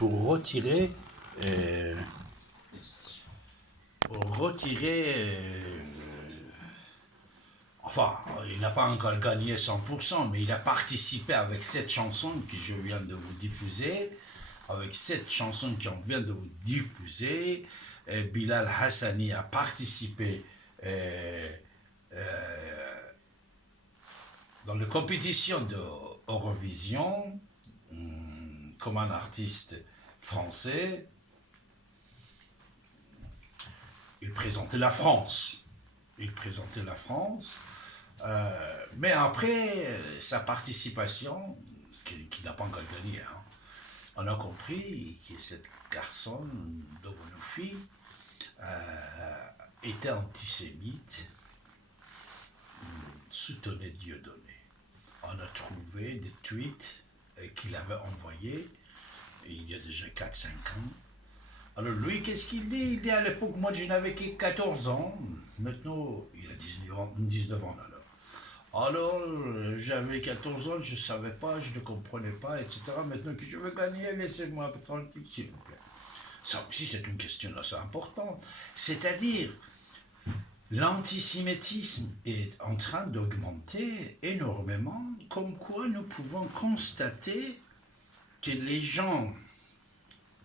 pour retirer, euh, pour retirer, enfin, il n'a pas encore gagné 100%, mais il a participé avec cette chanson que je viens de vous diffuser, avec cette chanson qu'on vient de vous diffuser. Bilal Hassani a participé dans la compétition de Eurovision comme un artiste français. Il présentait la France. Mais après sa participation, qui n'a pas encore gagné, hein, on a compris que cette personne, Dobonoufi, était antisémite, soutenait Dieudonné. On a trouvé des tweets qu'il avait envoyés il y a déjà 4-5 ans. Alors lui, qu'est-ce qu'il dit? Il dit à l'époque, moi je n'avais que 14 ans, maintenant il a 19 ans alors, j'avais 14 ans, je ne savais pas, je ne comprenais pas, etc. Maintenant que je veux gagner, laissez-moi tranquille, s'il vous plaît. Ça aussi, c'est une question assez importante. C'est-à-dire, l'antisémitisme est en train d'augmenter énormément, comme quoi nous pouvons constater que les gens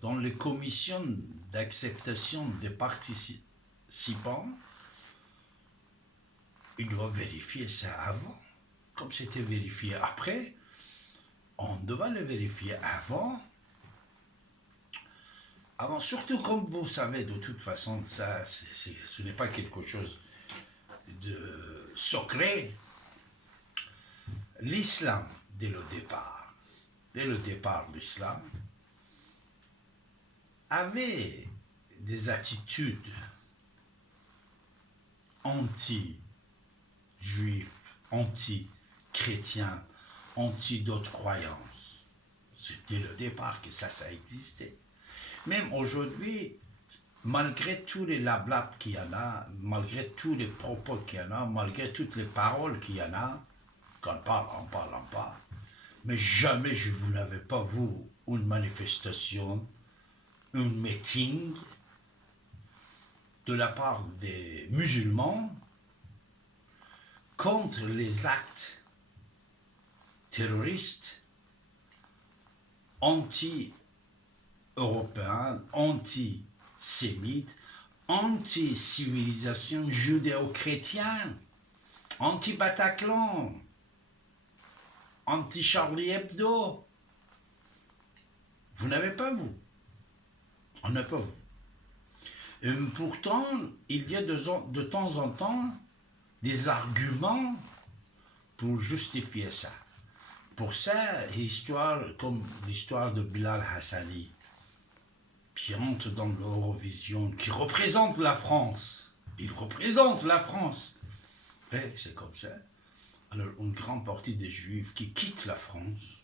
dans les commissions d'acceptation des participants, ils doivent vérifier ça avant. Comme c'était vérifié après, on doit le vérifier avant. Surtout comme vous savez, de toute façon, ça, ce n'est pas quelque chose de secret. L'islam, dès le départ, l'islam avait des attitudes anti-juifs, anti-chrétiens, anti-d'autres croyances. C'est dès le départ que ça existait. Même aujourd'hui, malgré tous les lablabs qu'il y en a, malgré tous les propos qu'il y en a, malgré toutes les paroles qu'il y en a, quand on parle, mais jamais vous n'avez pas, vous, une manifestation, un meeting de la part des musulmans contre les actes terroristes anti-européens, anti-sémites, anti-civilisation judéo-chrétienne, anti-Bataclan, anti-Charlie Hebdo. Vous n'avez pas, vous. On n'a pas, vous. Et pourtant, il y a de temps en temps des arguments pour justifier ça. Pour ça, comme l'histoire de Bilal Hassani, qui entre dans l'Eurovision, qui représente la France. Il représente la France. Et c'est comme ça. Alors, une grande partie des Juifs qui quittent la France,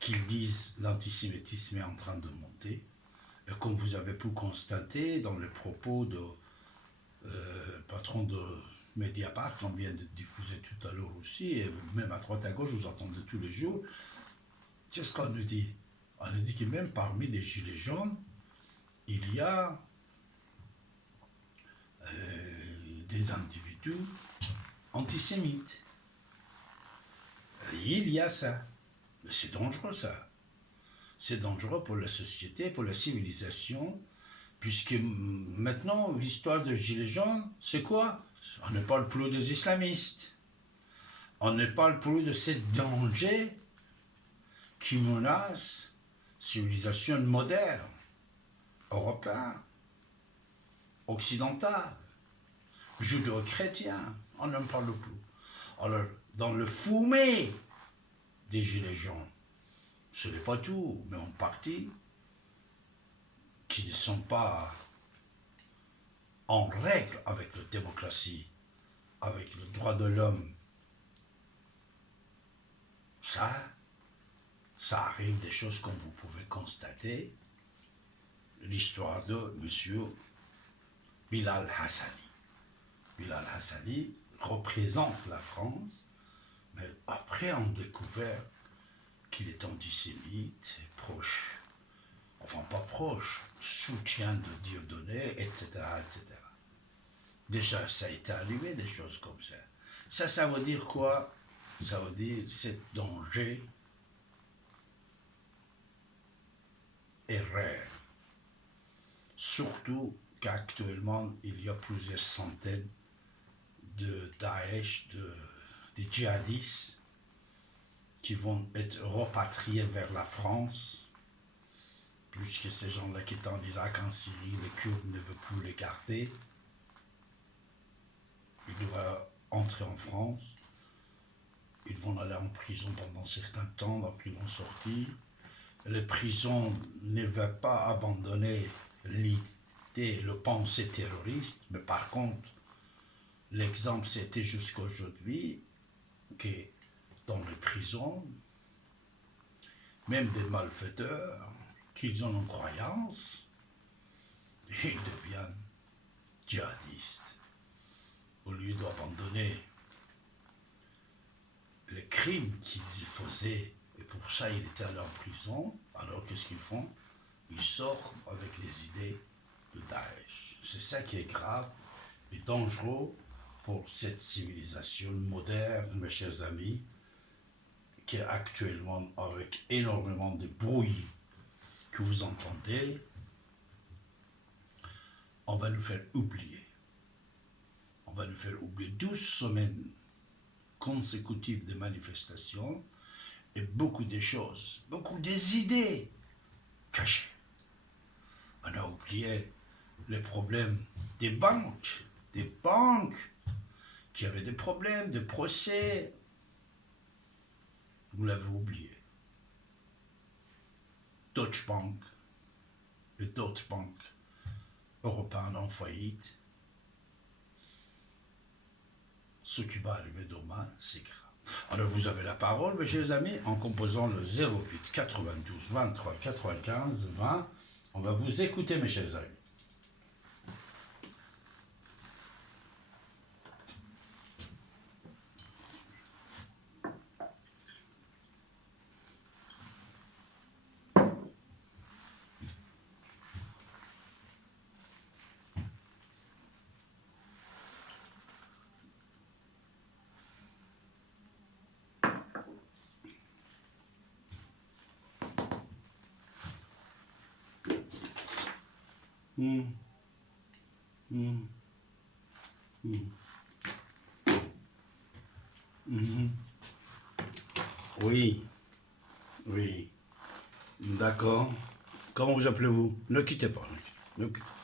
qu'ils disent l'antisémitisme est en train de monter. Et comme vous avez pu constater dans les propos de patron de Mediapart, qu'on vient de diffuser tout à l'heure aussi, et même à droite à gauche, vous entendez tous les jours, qu'est-ce qu'on nous dit? On nous dit que même parmi les gilets jaunes, il y a des individus antisémites. Il y a ça. Mais c'est dangereux, ça. C'est dangereux pour la société, pour la civilisation, puisque maintenant, l'histoire de Gilets jaunes, c'est quoi? On ne parle plus des islamistes. On ne parle plus de ces dangers qui menacent la civilisation moderne, européenne, occidentale, judéo-chrétienne. On n'en parle plus. Alors, dans le fumé des Gilets jaunes, ce n'est pas tout, mais en partie, qui ne sont pas en règle avec la démocratie, avec le droit de l'homme. Ça arrive des choses comme vous pouvez constater, l'histoire de M. Bilal Hassani. Bilal Hassani représente la France, mais après on a découvert que qu'il est antisémite, proche, enfin pas proche, soutien de Dieudonné, etc., etc. Déjà, ça a été allumé, des choses comme ça. Ça veut dire quoi? Ça veut dire cet danger est réel. Surtout qu'actuellement, il y a plusieurs centaines de Daesh, des djihadistes, qui vont être repatriés vers la France, puisque ces gens-là qui étaient en Irak, en Syrie, les Kurdes ne veulent plus les garder. Ils doivent entrer en France. Ils vont aller en prison pendant un certain temps, donc ils vont sortir. Les prisons ne veulent pas abandonner l'idée, le pensée terroriste, mais par contre, l'exemple c'était jusqu'à aujourd'hui que dans les prisons, même des malfaiteurs, qu'ils ont une croyance, ils deviennent djihadistes. Au lieu d'abandonner les crimes qu'ils y faisaient, et pour ça ils étaient allés en prison, alors qu'est-ce qu'ils font? Ils sortent avec les idées de Daesh. C'est ça qui est grave et dangereux pour cette civilisation moderne, mes chers amis, qui est actuellement avec énormément de bruit que vous entendez, on va nous faire oublier. On va nous faire oublier 12 semaines consécutives de manifestations et beaucoup de choses, beaucoup des idées cachées. On a oublié les problèmes des banques qui avaient des problèmes de procès. Vous l'avez oublié. Deutsche Bank et d'autres banques européennes en faillite. Ce qui va arriver demain, c'est grave. Alors vous avez la parole, mes chers amis, en composant le 08 92 23 95 20. On va vous écouter, mes chers amis. Oui, oui, d'accord. Comment vous appelez-vous? Ne quittez pas. Ne quittez pas.